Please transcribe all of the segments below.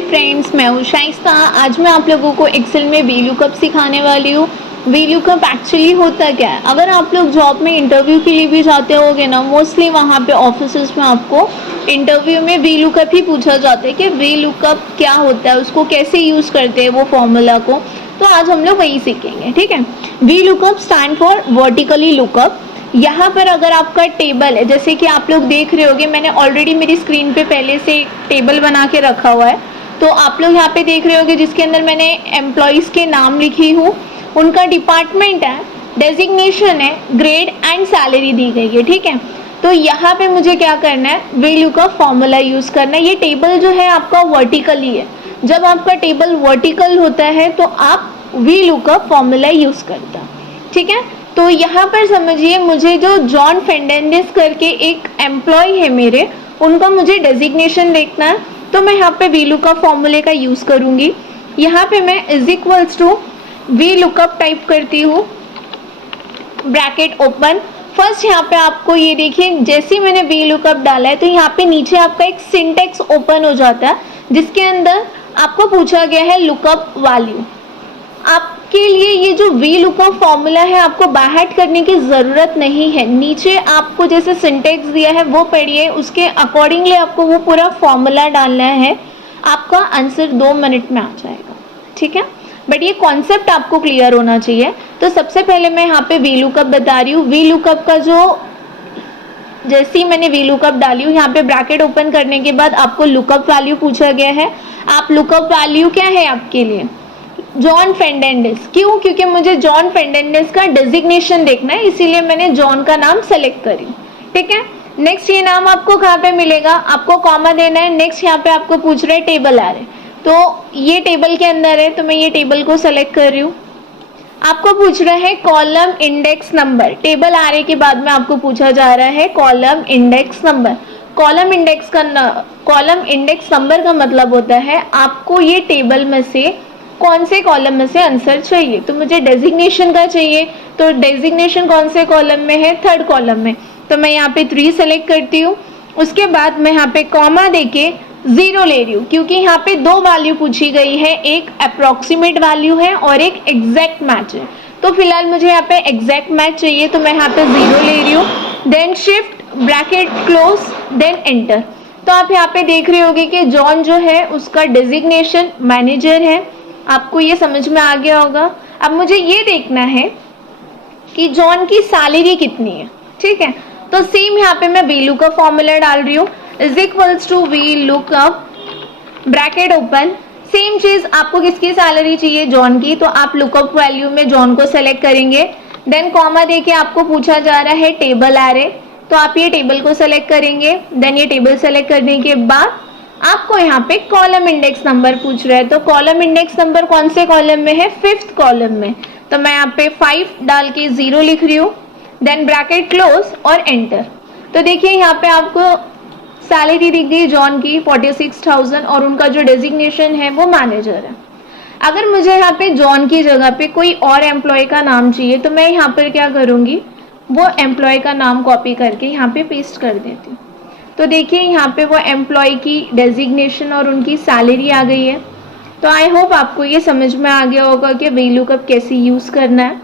Friends, मैं हूँ शाइस्ता। आज मैं आप लोगों को एक्सेल में वी लुकअप सिखाने वाली हूँ। वी लुकअप एक्चुअली होता क्या है, अगर आप लोग जॉब में इंटरव्यू के लिए भी जाते होगे ना, मोस्टली वहाँ पे ऑफिसेस में आपको इंटरव्यू में वी लुकअप ही पूछा जाता है कि वी लुकअप क्या होता है, उसको कैसे यूज़ करते हैं वो फॉर्मूला को। तो आज हम लोग वही सीखेंगे, ठीक है। V lookup stand for vertically lookup. यहाँ पर अगर आपका टेबल है, जैसे कि आप लोग देख रहे होगे, मैंने ऑलरेडी मेरी स्क्रीन पे पहले से एक टेबल बना के रखा हुआ है। तो आप लोग यहाँ पे देख रहे होगे जिसके अंदर मैंने एम्प्लॉयज़ के नाम लिखी हूँ, उनका डिपार्टमेंट है, डेजिग्नेशन है, ग्रेड एंड सैलरी दी गई है, ठीक है। तो यहाँ पे मुझे क्या करना है, वी लुकअप फॉर्मूला यूज़ करना है। ये टेबल जो है आपका वर्टिकली है। जब आपका टेबल वर्टिकल होता है तो आप वी लुकअप फॉर्मूला यूज़ करता है, ठीक है। तो यहाँ पर समझिए, मुझे जो जॉन फेर्नांडिस करके एक एम्प्लॉय है मेरे, उनका मुझे डेजिग्नेशन देखना है। तो मैं यहाँ पे वी लुकअप फॉर्मूले का यूज़ करूँगी। यहाँ पे मैं is equals to V lookup type करती हूँ, ब्रैकेट ओपन। फर्स्ट यहाँ पे आपको ये देखिए, जैसे ही मैंने वी लुकअप डाला है तो यहाँ पे नीचे आपका एक सिंटेक्स ओपन हो जाता है, जिसके अंदर आपको पूछा गया है लुकअप वैल्यू। आपके लिए ये जो वी लुकअप फॉर्मूला है, आपको बाहर करने की ज़रूरत नहीं है। नीचे आपको जैसे सिंटेक्स दिया है वो पढ़िए, उसके अकॉर्डिंगली आपको वो पूरा फॉर्मूला डालना है। आपका आंसर 2 मिनट में आ जाएगा, ठीक है। बट ये कॉन्सेप्ट आपको क्लियर होना चाहिए। तो सबसे पहले मैं यहाँ पे वी लुकअप बता रही हूँ। वी लुकअप का जो, जैसे ही मैंने वी लुकअप डाली हूँ, यहाँ पे ब्रैकेट ओपन करने के बाद आपको लुकअप वैल्यू पूछा गया है। आप लुकअप वैल्यू क्या है आपके लिए, जॉन फेर्नांडिस। क्यों? क्योंकि मुझे जॉन फेर्नांडिस का डेजिग्नेशन देखना है, इसीलिए मैंने जॉन का नाम सेलेक्ट करी, ठीक है। नेक्स्ट ये नाम आपको कहाँ पे मिलेगा, आपको कॉमा देना है। नेक्स्ट यहाँ पे आपको पूछ रहा है टेबल आ रहे, तो ये टेबल के अंदर है, तो मैं ये टेबल को सेलेक्ट कर रही हूँ। आपको पूछ रहा है कॉलम इंडेक्स नंबर, टेबल आ रहे के बाद में आपको पूछा जा रहा है column index number. Column index number का मतलब होता है आपको ये टेबल में से कौन से कॉलम में से आंसर चाहिए। तो मुझे डेजिग्नेशन का चाहिए, तो डेजिग्नेशन कौन से कॉलम में है, 3rd कॉलम में। तो मैं यहाँ पे 3 सेलेक्ट करती हूँ। उसके बाद मैं यहाँ पे कॉमा देके 0 ले रही हूँ, क्योंकि यहाँ पे 2 वैल्यू पूछी गई है, एक अप्रोक्सीमेट वैल्यू है और एक एग्जैक्ट मैच है। तो फिलहाल मुझे यहाँ पे एग्जैक्ट मैच चाहिए, तो मैं यहाँ पे 0 ले रही हूँ। Then shift bracket close, then enter. तो आप यहाँ पे देख रहे होगे कि जॉन जो है उसका डेजिग्नेशन मैनेजर है। आपको ये समझ में आ गया होगा। अब मुझे ये देखना है कि जॉन की सैलरी कितनी है, ठीक है। तो सेम यहाँ पे मैं वी लुकअप फॉर्मूला डाल रही हूँ, is equals to V lookup bracket open. Same चीज, आपको किसकी सैलरी चाहिए, जॉन की, तो आप लुकअप वैल्यू में जॉन को सेलेक्ट करेंगे। देन कॉमा देके आपको पूछा जा रहा है टेबल आ रहे, तो आप ये टेबल को सेलेक्ट करेंगे। देन ये टेबल सेलेक्ट करने के बाद आपको यहाँ पे कॉलम इंडेक्स नंबर पूछ रहा है, तो कॉलम इंडेक्स नंबर कौन से कॉलम में है, 5th कॉलम में। तो मैं यहाँ पे 5 डाल के 0 लिख रही हूँ, देन ब्रैकेट क्लोज और एंटर। तो देखिए यहाँ पे आपको सैलरी दिख गई जॉन की 46,000 और उनका जो डेजिग्नेशन है वो मैनेजर है। अगर मुझे यहाँ पे जॉन की जगह पे कोई और एम्प्लॉय का नाम चाहिए, तो मैं यहाँ पर क्या करूँगी, वो एम्प्लॉय का नाम कॉपी करके यहाँ पे पेस्ट कर देती हूँ। तो देखिए यहाँ पे वो एम्प्लॉय की डेजिग्नेशन और उनकी सैलरी आ गई है। तो आई होप आपको ये समझ में आ गया होगा कि वी लुकअप कैसे यूज़ करना है।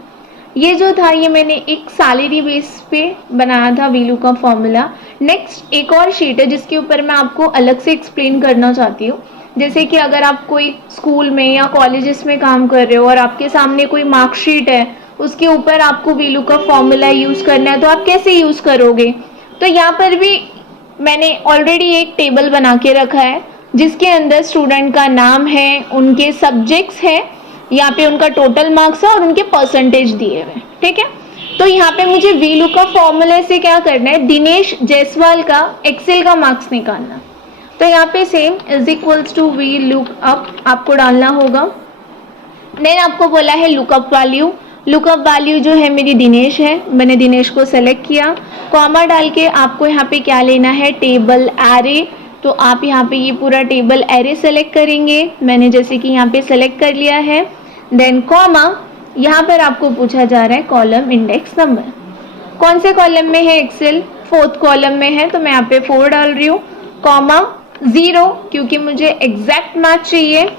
ये जो था, ये मैंने एक सैलरी बेस पे बनाया था वी लुकअप फॉर्मूला। नेक्स्ट एक और शीट है जिसके ऊपर मैं आपको अलग से एक्सप्लेन करना चाहती हूँ। जैसे कि अगर आप कोई स्कूल में या कॉलेजेस में काम कर रहे हो और आपके सामने कोई मार्कशीट है, उसके ऊपर आपको वी लुकअप फॉर्मूला यूज़ करना है, तो आप कैसे यूज़ करोगे। तो यहाँ पर भी मैंने ऑलरेडी एक टेबल बना के रखा है, जिसके अंदर स्टूडेंट का नाम है, उनके सब्जेक्ट्स हैं, यहाँ पे उनका टोटल मार्क्स है और उनके परसेंटेज दिए हुए, ठीक है। तो यहाँ पे मुझे वी लुकअप फॉर्मूले से क्या करना है, दिनेश जायसवाल का एक्सेल का मार्क्स निकालना। तो यहाँ पे same is equals to V lookup आपको डालना होगा। देन आपको बोला है लुकअप वैल्यू। लुकअप वैल्यू जो है मेरी दिनेश है, मैंने दिनेश को सेलेक्ट किया। कॉमा डाल के आपको यहाँ पे क्या लेना है, टेबल एरे। तो आप यहाँ पे ये पूरा टेबल एरे सेलेक्ट करेंगे, मैंने जैसे कि यहाँ पे सेलेक्ट कर लिया है। देन कॉमा, यहाँ पर आपको पूछा जा रहा है कॉलम इंडेक्स नंबर, कौन से कॉलम में है एक्सेल, 4th कॉलम में है, तो मैं यहाँ पे 4 डाल रही हूँ। कॉमा, 0 क्योंकि मुझे एग्जैक्ट मैच चाहिए।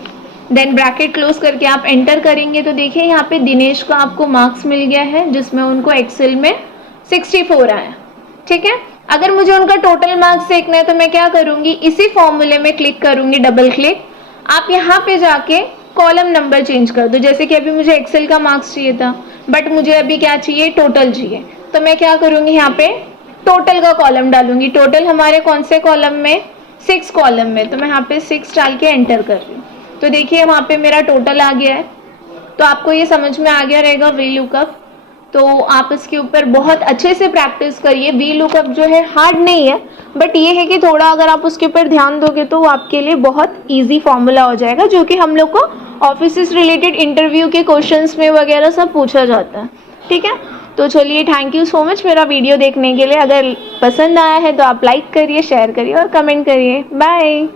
देन ब्रैकेट क्लोज करके आप एंटर करेंगे तो देखिए यहाँ पे दिनेश का आपको मार्क्स मिल गया है जिसमें उनको एक्सेल में 64 आया। ठीक है, अगर मुझे उनका टोटल मार्क्स देखना है तो मैं क्या करूंगी, इसी फॉर्मूले में क्लिक करूंगी, डबल क्लिक। आप यहाँ पे जाके कॉलम नंबर चेंज कर दो, जैसे कि अभी मुझे एक्सेल का मार्क्स चाहिए था बट मुझे अभी क्या चाहिए, टोटल चाहिए। तो मैं क्या करूंगी, यहाँ पे टोटल का कॉलम डालूंगी। टोटल हमारे कौन से कॉलम में, 6 कॉलम में, तो मैं यहाँ पे 6 डाल के एंटर कर रही हूँ। तो देखिए वहाँ पे मेरा टोटल आ गया है। तो आपको ये समझ में आ गया रहेगा वी लुकअप। तो आप इसके ऊपर बहुत अच्छे से प्रैक्टिस करिए। वी लुकअप जो है हार्ड नहीं है बट ये है कि थोड़ा अगर आप उसके ऊपर ध्यान दोगे तो वो आपके लिए बहुत इजी फॉर्मूला हो जाएगा, जो कि हम लोग को ऑफिस से रिलेटेड इंटरव्यू के क्वेश्चंस में वगैरह सब पूछा जाता है। ठीक है, तो चलिए थैंक यू सो मच मेरा वीडियो देखने के लिए। अगर पसंद आया है तो आप लाइक करिए, शेयर करिए और कमेंट करिए। बाय।